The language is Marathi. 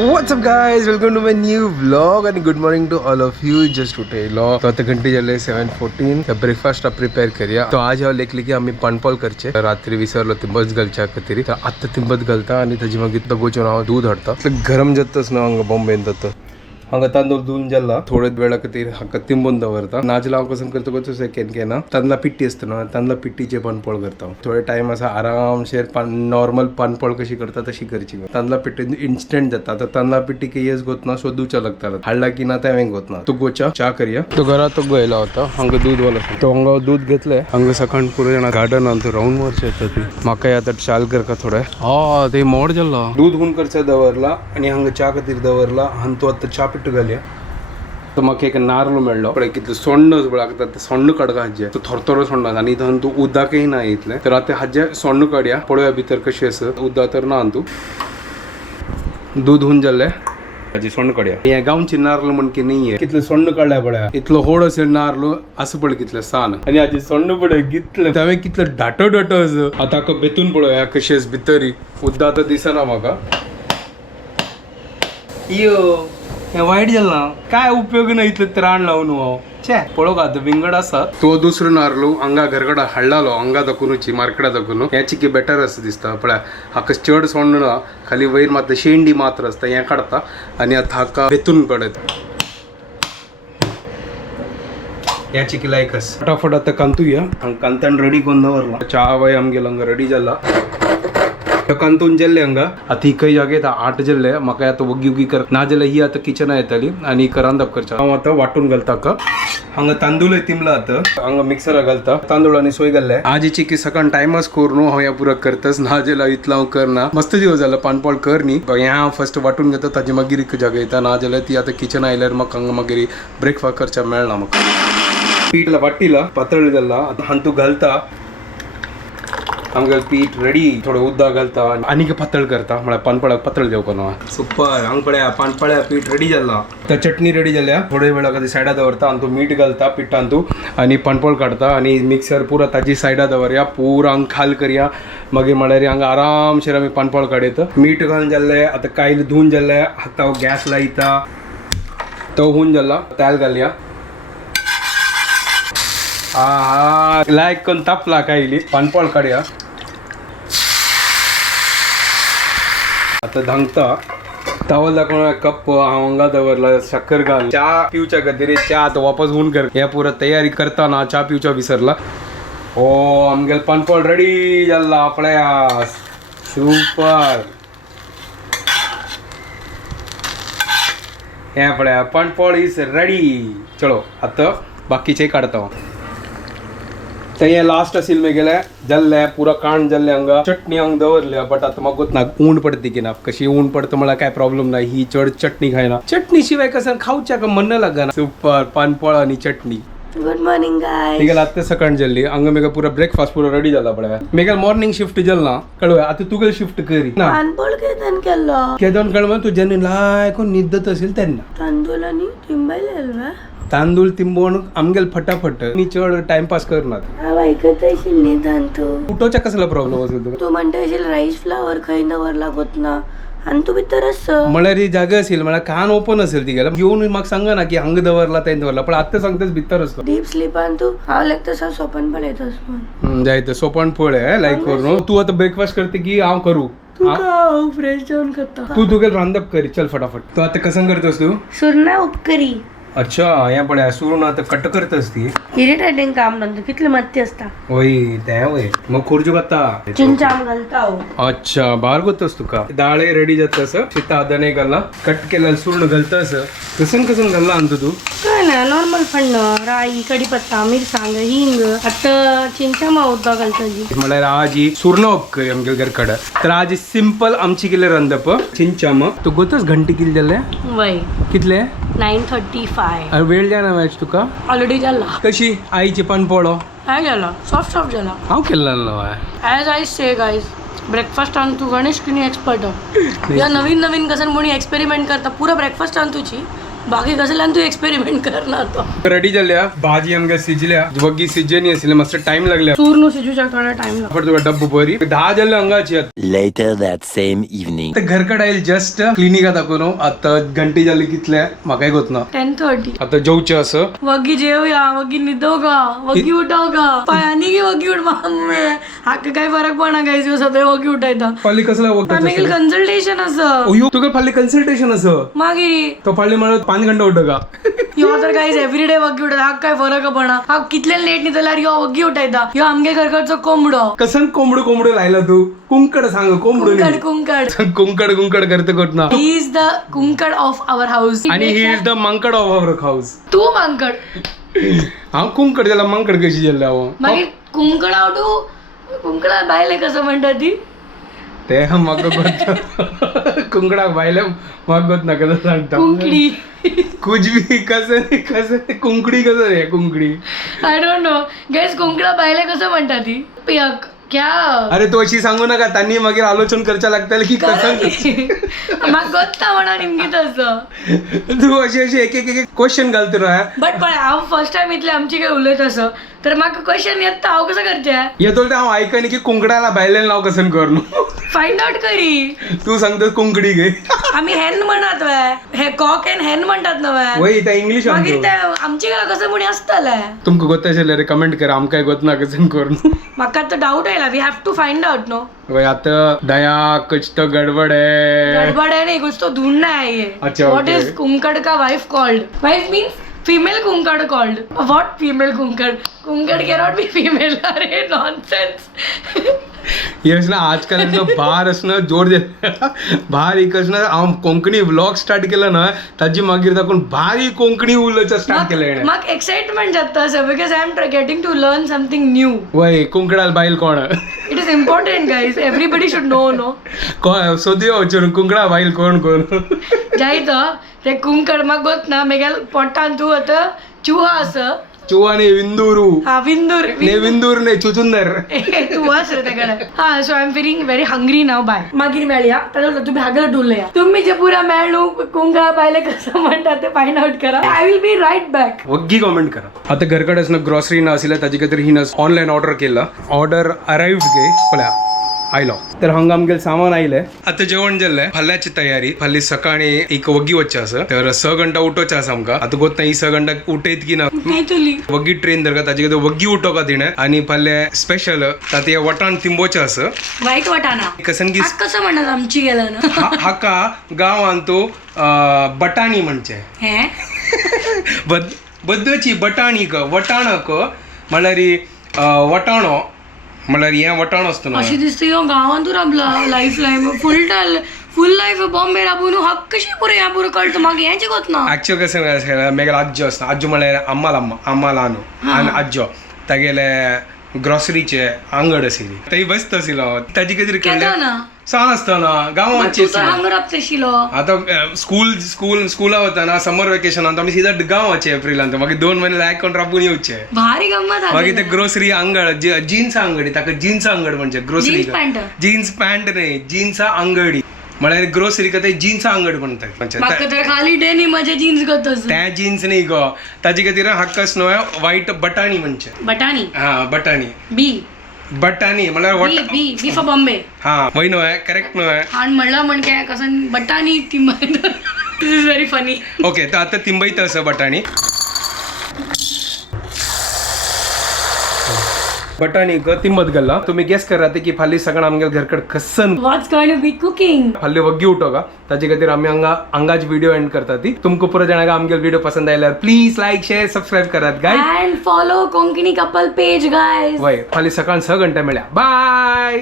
What's up guys, welcome to my new vlog and good morning to all of you. Just उठेलो तो आता घंटे झाले 7:14. तर ब्रेकफास्ट प्रिपेअर करूया. तो आज हांव लेखली की आम्ही पानपोळ करचे. रात्री विसरलो तिंबच घालच्या खातीर. तर आता तिंबत घालता आणि ताजी मागीर दोगोचून हांव दूध हाडता. गरम जाताच ना हांगा बॉम्बेन जाता. हांगा तांदूळ धुवन जाल्ला थोडे वेळा खातीर हाका तिंबून दवरता. नाजला हांव कसं करता कसो सेकंड केना तांदळा पिट्टी असता ना तांदळा पिट्टीचे पानपोळ करता. थोडे टाइम असा आरामशेर नॉर्मल पानपोळ कशी करता तशी करची. तांदळा पिट्टी इन्स्टंट जाता. आता तांदळा पिट्टी की येस गोतना सो दुचा लागता हाडला की ना तेवें गोतना. तो गोचा चा करूया. तो घरात तो गोयला होता हांगा दूध वाला. तो हांगा दूध घेतले. हांगा सकाळ पुरो जाणा गार्डनान तो राऊंड मारचे येता ती. म्हाका आता शाल करका थोडे. ते मोड जाल्ला. दूध गुण करचा दवरला आणि हांगा चा खातीर दवरला आणि तो आता चा पिट्टू घालया. तो म्हाका एक नारळ मेळ्ळो. पळय कितले सोण्ण लागता ते सोण्ण काडगा हाजे. तो थोरथोरो सोण्ण आनी थंय तूं उदकय ना इतले. तर आतां हाजे सोण्ण काडया पळोवया भितर कशें आसा. उदक तर ना तूं. दूध होऊन जाल्ले हाजी सोण्ण काडया. हे गांवची नारळ म्हण की नाहीये. कितले सोण्ण काडल्या पळया. इतलो होड असेल नारळ असं पळय कितले सान आणि हाजी सोण्ण पळय कितले तवे कितले डाटो डाटो आसा. आतां हाका बेतून पळोवया कशें आसा भितर. उदक आतां दिसना म्हाका. हे वाईट जाल्ला. काय उपयोग ना इतले त्राण लावून छे पळोवका आतां विंगड आसा. तो दुसरो नारळ हांगा घरकडे हाडलालो हांगा दाखोवनूची मार्केटात दाखोवन. ह्याची की बेटर आसा दिसता. पळय हाका चड सोण्ण ना खाली वयर मात्र शेंडी मात्र आसता. हें काडता आनी आतां हाका बेतून पडत. याची की लायक आसा. फटाफट आतां कांतुया. कांतन रेडी करून दवरला. च्या वय आमगेलो हांगा रेडी जाला. कांतून जेल्ले हांगा आतां खंय जागेत 8 जेल्ले. म्हाका आतां वगी वगी कर ना जाल्यार ही आतां किचना येताली आनी करांदप करता. हांव आतां वांटून घालता हाका. हांगा तांदूळ तिमला आतां हांगा मिक्सराक घालता. तांदूळ आनी सोय घाल्ले. आजीची की सकाळ टायमच कोर न्हू हांव ह्या पुरा करताच ना जाल्यार इतलो हांव करना. मस्त दिवस जाला पानपोळ कर न्ही. हें हांव फर्स्ट वांटून घेता ताजी मागीर एक जागा येता. ना जाल्यार ती आतां किचन आयल्यार म्हाका हांगा मागीर ब्रेकफास्ट करचा मेळना म्हाका. पीठ वाट्टिला पातळ जाला. आतां हांतू घालता. आमगेल पीठ रेडी. थोडं उदक घालता आनी पातळ करता. म्हळ्यार पानपळाक पातळ जेवको ना. सुपर. हांग पळया पानपळ्या पीठ रेडी जाला. तर चटणी रेडी जाल्या. थोडे वेळा खातीर सायडा दवरता आनी तूं मीठ घालता पिठान तूं आनी पानपोळ काडता आनी मिक्सर पुरा ताजी सायडा दवरया. पुरा हांग खाल करया. मागीर म्हळ्यार हांगा आरामशेर आमी पानपोळ काडयता. मीठ घालून जाल्ले. आतां कायल धुवन जाल्ले. आतां गॅस लायता. तो होऊन जाला. तेल घालया. लायक करून तापला कायली. पानपोळ काडया. आता धांगता. तावल दाखवून कप हांगा दवरला. साखर घाल. चा पिवच्या खातीर चा आतां वापस होऊन कर. ह्या पुरा तयारी करतना चा पिवच्या विसरला. आमगेल पानपोळ रेडी जाल्ला. पळया सुपर. हे पळया पानपोळ इज रेडी. चलो आतां बाकीचे काडता. तर हे लास्ट असेल मेगेले जाल्ले पुरा काण जाल्ले. हांगा चटणी हांगा दवरल्या. बट आतां म्हाका ना ऊन पडती की ना. कशी ऊन पडता म्हळ्यार काय प्रॉब्लेम ना. ही चड चटणी खायना. चटणी शिवाय कसं खावच्या का मन लागना. सुपर पानपोळ आणि चटणी. Good morning guys. मेगेल आतां सकाळ जाल्ली. हांगा मेगा पुरा ब्रेकफास्ट पुरो रेडी जाला. पळय मेगेल मॉर्निंग शिफ्ट जालना कळवा. आतां तुगेल शिफ्ट करी ना. पानपोळ केदन केल्लो. केदोन कळवा तूं जेन्ना लायकून न्हिदत असेल तेन्ना. तांदूळ आनी तिंबायलेलो. तांदूळ तिंबोवन आमगेल फटाफट. नी चड टाइमपास करनात. हांव आयकत आशिल्ली तांदूळ. उठोवच्या कसला प्रॉब्लेम असेल तुका. तूं म्हणटा आशिल्ल रायस फ्लावर खंय दवरला गोतना आनी तूं भितर आस. म्हळ्यार ही जागा असेल म्हळ्यार कान ओपन असेल ती गेला घेऊन म्हाका सांगा ना की हांगा दवरला तें दवरला. पण आतां सांगताच भितर असतो. डीप स्लीपान तूं हांव लायक तसा सोपन पळयतास म्हूण. जाय तर सोपण पळय लायक करून. तू आता ब्रेकफास्ट करते की हांव करू. हांव फ्रेश जेवण करता. तू तुगेल रांदप करी. चल फटाफट. तू आता कसं करतोस तू. सुरना उपकरी. अच्छा हें पळय सुरून आता कट करतस ती. इरिटेटिंग काम न्हू. कितली मत्ती आसता. वय तें वय. मग खुर्जू घालता. चिंचाम घालता हांव. अच्छा भार करतोस तुका. दाळे रेडी जातास. शिता आदने घालला. कट केला सुरण घालतास. कसं घालला आणतो तू. काय ना नॉर्मल फंड राई कढीपत्ता मिरसांग हिंग. आता चिंचाम उदक घालता जी. म्हळ्यार आज ही सुर्ण उपकरी आमगे घरकडे. तर आज सिंपल आमची केले रांदप. चिंचाम तू गोतच घंटी किल जाले. वय कितले 9:35. वेळ जाय ना मॅच तुका. ऑलरेडी जाला. कशी आईची पानपोळो. काय झाला सॉफ्ट झाला. हांव केल्लो as I say guys breakfast आन तू गणेश किनी एक्सपर्ट. या नवीन कसं कोणी एक्सपेरिमेंट करता पुरा ब्रेकफास्ट आन तुझी बाकी कसल्यान तू एक्सपेरिमेंट करणार तो रेडी जाल्या भाजी आमकां सिजल्या वग्गी सिजनी आसले मातसो टाइम लागला चूर्ण शिजूच्या थोडा टाइम लागतो पण तुका डब्बू बरी 10 जाल्ले हांगाची Later that same evening. घर कडायल जस्ट क्लिनिका दाखवून आता घंटी जाली कितल्या म्हाकाय गोतना 10:30 आता जेवचे असं वगी जेवया वगी न्हिदोगा वगी उठोगा पायांनी गी वगी उठ मम्मी हाका काय फरक पडना गायस सगळे वगी उठयता फाली कसला आम्ही कन्सल्टेशन असं ओयो तुका फाली कन्सल्टेशन असं मागीर तो फाली मला 5 घंटा उठगा यो तर गायस एव्हरीडे वगी उठता हाका काय फरक पडना हा कितले लेट न्हिदल्यार यो वगी उठयता यो आमगे घरकडचो कोंबडो कसन कोंबडो लायला तू कुंकड सांग कोंबडो कुंकड कुंकड करते कोतना ही इज द कुंकड ऑफ आवर हाऊस आणि ही इज द मंकड ऑफ अवर हाऊस तू मांकड हांव कुंकड जाला मंकड कशी जाल्ले हांव मागीर कुंकड आवटू कुंकडा बायले कसं म्हणटा ती ते म्हाका गोत कुंकडाक भायले म्हाका गोत ना कसं सांगता कुंकडी कुछ भी कसं कुंकडी कसं रे कुंकडी आय डोंट नो गाइस कुंकडा बायले कसं म्हणटा ती पियक क्या अरे तो अशी सांगू नका त्यांनी मागीर आलोचन करच्या लागतले की कसं म्हाका गोत्ता म्हणा निमगी तसं तू अशी एक क्वेश्चन घालतो ना बट पण हांव फर्स्ट टाइम इतले आमची काय उलयत असं तर म्हाका क्वेश्चन येता हांव कसं करचें येतो हांव आयकनी की कुंकडाला भायलें नाव कसं कर फायंड आउट करी तू सांगतो कुंकडी घे आम्ही हेन म्हणतात वय हे कॉक एंड हेन म्हणतात ना वय वय त्या इंग्लिश मागीर ते आमची काय कसं म्हणी आसतले तुमका गोत आशिल्लें रे कमेंट करा आमकां गोत ना कसं कर म्हाका आतां डाऊट आयला we have to find out no way आता दया कुछ तो गडबड है गड़बड़ है नहीं कुछ तो ढूंढना है ये अच्छा, व्हाट okay. इज कुंकड़ का wife called wife means female कुंकड़ कॉल्ड व्हाट फीमेल कुंकड़ कुंकड़ कैन नॉट बी फीमेल अरे नॉनसेंस यस ना आजकाल बाहेर असणं जोर दे बाहेर एक असणं हांव कोंकणी व्लॉग स्टार्ट केलं ना ताजी मागीर ताकून भारी कोंकणी उलोवचें स्टार्ट केलें म्हाका एक्साइटमेंट जाता sir because I am getting to learn something new वय कुंकडाल बायल कोण it is important guys everybody should know no सोदियो वचून कुंकडा बायल कोण कोण जायत ते कुंकड म्हाका गोत ना मेगेल पोटान तूं आतां चुहा आसा चुवाने विंदुरू हा विंदूर ने विंदूर ने चुचुंदर तू आस रे तेकडे हा so I am feeling very hungry नाव बाय मागीर मेळया ताजो तुम्ही हागल डुलया तुम्ही जे पुरा मेळू कुंकळा पाहिले कसं म्हणतात ते फाइंड आउट करा I will be right back वग्गी कमेंट करा आता घरकडे असणं ग्रॉसरी ना आसल्या ताजी खातीर हिन ऑनलायन ऑर्डर केला ऑर्डर अरायव्ड गे पळया आयलो तर हांगा आमगेलें सामान आयलें आता जेवण जाल्लें फाल्यांची तयारी फाल्यां सकाळी एक वग्गी वचचें आसा तर 6 घंटा उठोवचें आसा आमकां आता गोत ना ही 6 घंटा उठयत की ना तुली वग्गी ट्रेन धरता ताजे खातीर वग्गी उठोवका तिणें आनी फाल्यां स्पेशल ताते वटाण तिंबोवचें आसा वाईट वाटाणा कसन की कसं म्हणतात आमची गेलं ना हाका गांवांत तो बटाणी म्हणचे हे बद्दची बटाणी वटाणक म्हळ्यार वटाणो म्हळ्यार हें वटाण असतो ना अशी दिसते ह्यो गांवांतूच राबला लाईफ फुल लाईफ बॉम्बे राबून हक कशी पुरो ह्या पुरो कळटा म्हाका हेंच गोत ना ऍक्च्युअल कसं मेगेल आज्जो आसता आज्जो म्हळ्यार अम्मा ल्हानू आनी आज्जो तागेले ग्रॉसरीचे आंगड आशिल्ली थंय बसत आशिल्लो ताजी खातीर केल्लें ना सांग आसतना गांवांची हांगा राबतशिलो आता स्कूला वतना समर वेकेशनांत आमी सीधा गांवाचे एप्रिलांत मागीर 2 महिने लायक कोण राबून येवचे भारी गंमत मागीर ते ग्रोसरी अंगड जीन्स अंगडी ताका जीन्स अंगड म्हणजे ग्रोसरी जीन्स पॅन्ट न्हय जीन्स अंगडी म्हळ्यार ग्रोसरी का ते जीन्स अंगड म्हणटात म्हाका तर खाली डेनी माझे जीन्स गतस त्या जीन्स न्ही गो ताजे खातीर हक्कस न्हय वायट बटाणी म्हणचे बटाणी हा बटाणी बी बटाणी म्हळ्यार बी फॉर बॉम्बे हा वय न्हय करेक्ट न्हय आणि म्हणलं म्हणजे कसं बटाणी ती दिस इज व्हेरी फनी ओके तर आता तिंबयता आसा बटाणी बटाणी तिंबत गेला तुम्ही गेस करा की फाल्यां सगळं आमगे घरकड कसन व्हॉट्स गोइंग टू बी कुकिंग फाल्यां वग्गी उठोगा ताजे खातीर आमी हांगाच व्हिडिओ एंड करता ती तुमको पुरो जाणांक आमगे व्हिडिओ पसंद आयल्यार प्लीज लाईक शेअर सबस्क्राईब करात guys and follow Konkani couple page guys वय फाल्यां सकाळ 6 घंटा मेळ्या बाय